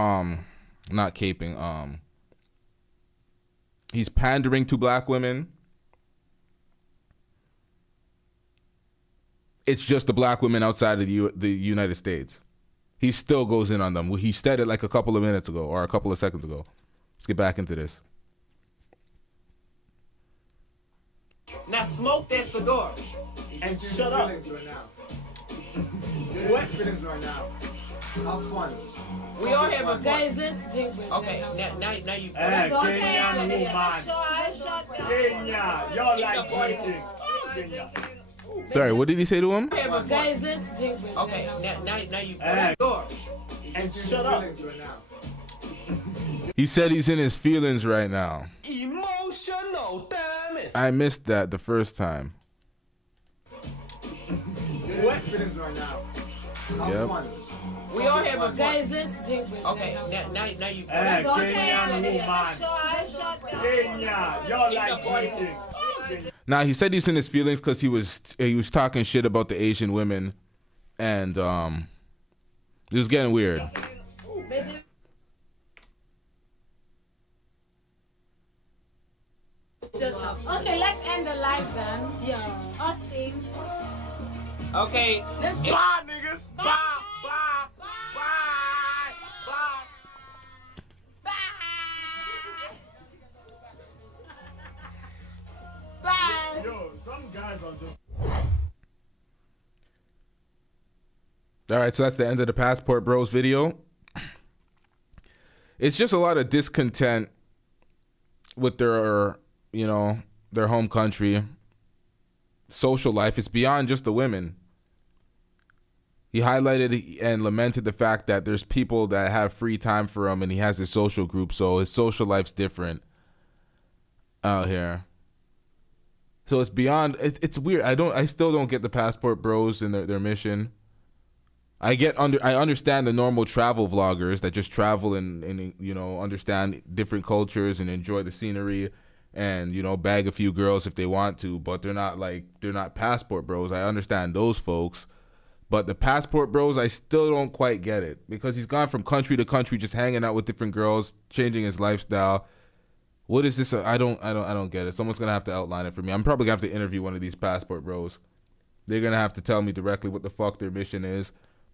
not caping, he's pandering to black women. It's just the black women outside of the United States. He still goes in on them. He said it like a couple of minutes ago or a couple of seconds ago. Let's get back into this. Now smoke that cigar. And shut up. Right now. What? Feelings right now. Have fun. We are having fun. Guys, let's drink. Okay, now you. Kenyan Kenya, y'all like drinking. Kenya. Sorry, what did he say to him? Guys, let's drink. Okay, now you. And shut up. He said he's in his feelings right now. Emotional, damn it. I missed that the first time. What? Feelings right now. Have Yep. fun. We are having fun. Guys, let's drink. Okay, now you. Kenyan woman. Kenya, y'all like drinking. Now he said he's in his feelings because he was talking shit about the Asian women, and it was getting weird. Okay, let's end the live then. Yeah. Austin. Okay. Let's Bye, niggas. Bye. Bye. Bye. Yo, some guys are just. All right, so that's the end of the Passport Bros video. It's just a lot of discontent with their home country, social life. It's beyond just the women. He highlighted and lamented the fact that there's people that have free time for him, and he has his social group, so his social life's different out here. So it's beyond. It's weird. I still don't get the Passport Bros and their mission. I understand the normal travel vloggers that just travel and understand different cultures and enjoy the scenery and bag a few girls if they want to, but they're not Passport Bros. I understand those folks, but the Passport Bros, I still don't quite get it, because he's gone from country to country just hanging out with different girls, changing his lifestyle. What is this? I don't get it. Someone's gonna have to outline it for me. I'm probably gonna have to interview one of these Passport Bros. They're gonna have to tell me directly what the fuck their mission is.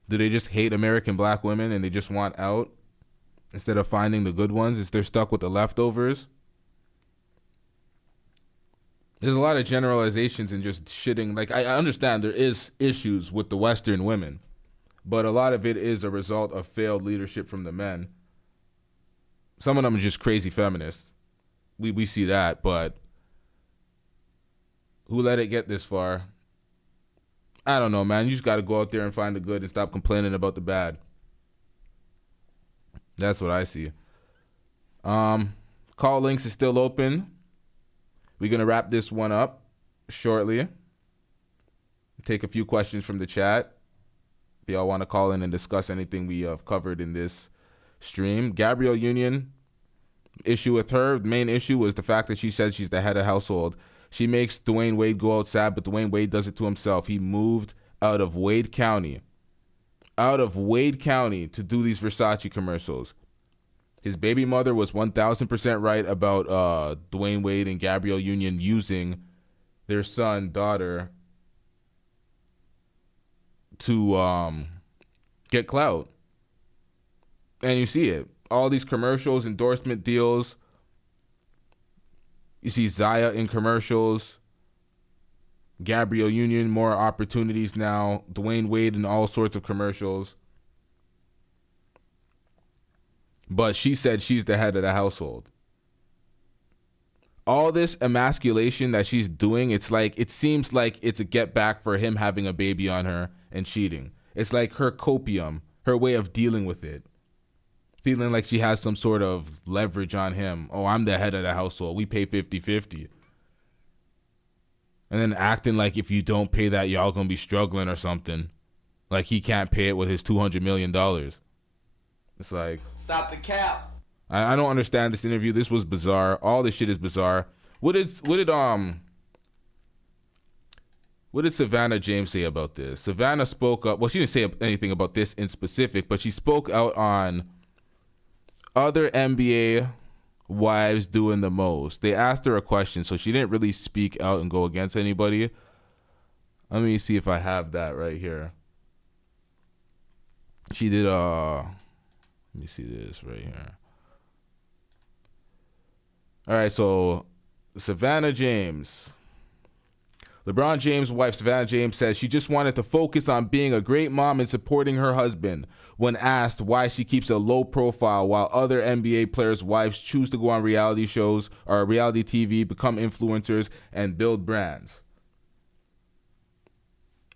Do they just hate American black women and they just want out instead of finding the good ones? Is they're stuck with the leftovers? There's a lot of generalizations and just shitting. Like, I understand there is issues with the Western women, but a lot of it is a result of failed leadership from the men. Some of them are just crazy feminists. We see that, but who let it get this far? I don't know, man. You just got to go out there and find the good and stop complaining about the bad. That's what I see. Call links is still open. We're going to wrap this one up shortly. Take a few questions from the chat. If y'all want to call in and discuss anything we have covered in this stream. Gabrielle Union, issue with her, the main issue was the fact that she said she's the head of household. She makes Dwayne Wade go outside, but Dwayne Wade does it to himself. He moved out of Wade County to do these Versace commercials. His baby mother was 1,000% right about Dwayne Wade and Gabrielle Union using their son, daughter to get clout. And you see it. All these commercials, endorsement deals. You see Zaya in commercials. Gabrielle Union, more opportunities now. Dwayne Wade in all sorts of commercials. But she said she's the head of the household. All this emasculation that she's doing, it seems like it's a get back for him having a baby on her and cheating. It's like her copium, her way of dealing with it. Feeling like she has some sort of leverage on him. Oh, I'm the head of the household. We pay 50-50. And then acting like if you don't pay that, y'all gonna be struggling or something. Like he can't pay it with his $200 million. It's like... Stop the cap. I don't understand this interview. This was bizarre. All this shit is bizarre. What did Savannah James say about this? Savannah spoke up. Well, she didn't say anything about this in specific, but she spoke out on other NBA wives doing the most. They asked her a question, so she didn't really speak out and go against anybody. Let me see if I have that right here. She did let me see this right here. All right, so Savannah James. LeBron James' wife, Savannah James, says she just wanted to focus on being a great mom and supporting her husband. When asked why she keeps a low profile while other NBA players' wives choose to go on reality shows or reality TV, become influencers, and build brands.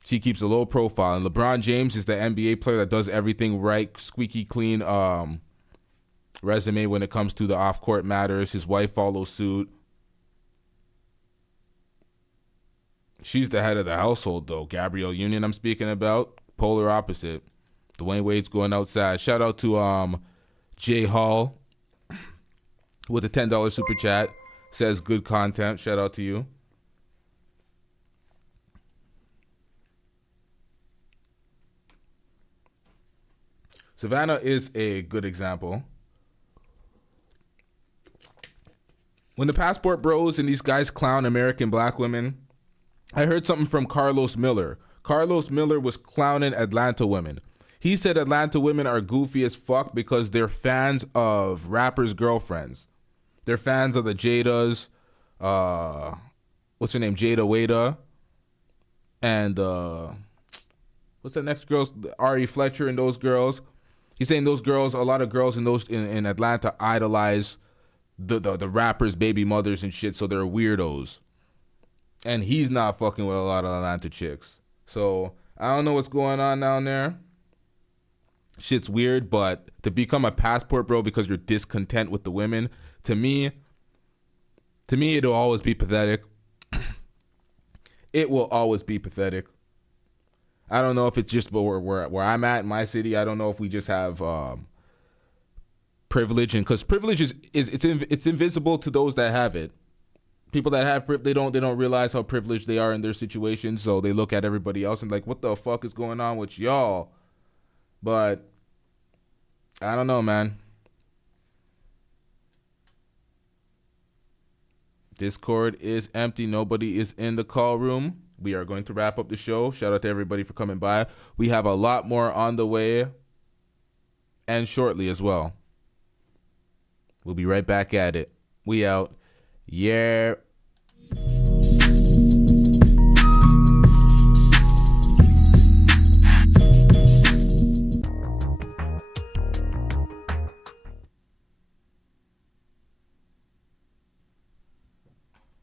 She keeps a low profile. And LeBron James is the NBA player that does everything right, squeaky clean resume when it comes to the off-court matters. His wife follows suit. She's the head of the household, though. Gabrielle Union I'm speaking about. Polar opposite. Dwayne Wade's going outside. Shout out to Jay Hall with a $10 super chat. Says good content. Shout out to you. Savannah is a good example. When the passport bros and these guys clown American black women, I heard something from Carlos Miller. Carlos Miller was clowning Atlanta women. He said Atlanta women are goofy as fuck because they're fans of rappers' girlfriends. They're fans of the Jadas, what's her name, Jada Wada, and what's the next girls, Ari Fletcher and those girls. He's saying those girls, a lot of girls in Atlanta idolize the rappers' baby mothers and shit, so they're weirdos. And he's not fucking with a lot of Atlanta chicks. So I don't know what's going on down there. Shit's weird, but to become a passport bro because you're discontent with the women, to me it'll always be pathetic. It will always be pathetic. I don't know if it's just where I'm at in my city. I don't know if we just have privilege, and because privilege it's invisible to those that have it. People that have they don't realize how privileged they are in their situation, so they look at everybody else and like, what the fuck is going on with y'all? But I don't know, man. Discord is empty. Nobody is in the call room. We are going to wrap up the show. Shout out to everybody for coming by. We have a lot more on the way and shortly as well. We'll be right back at it. We out. Yeah.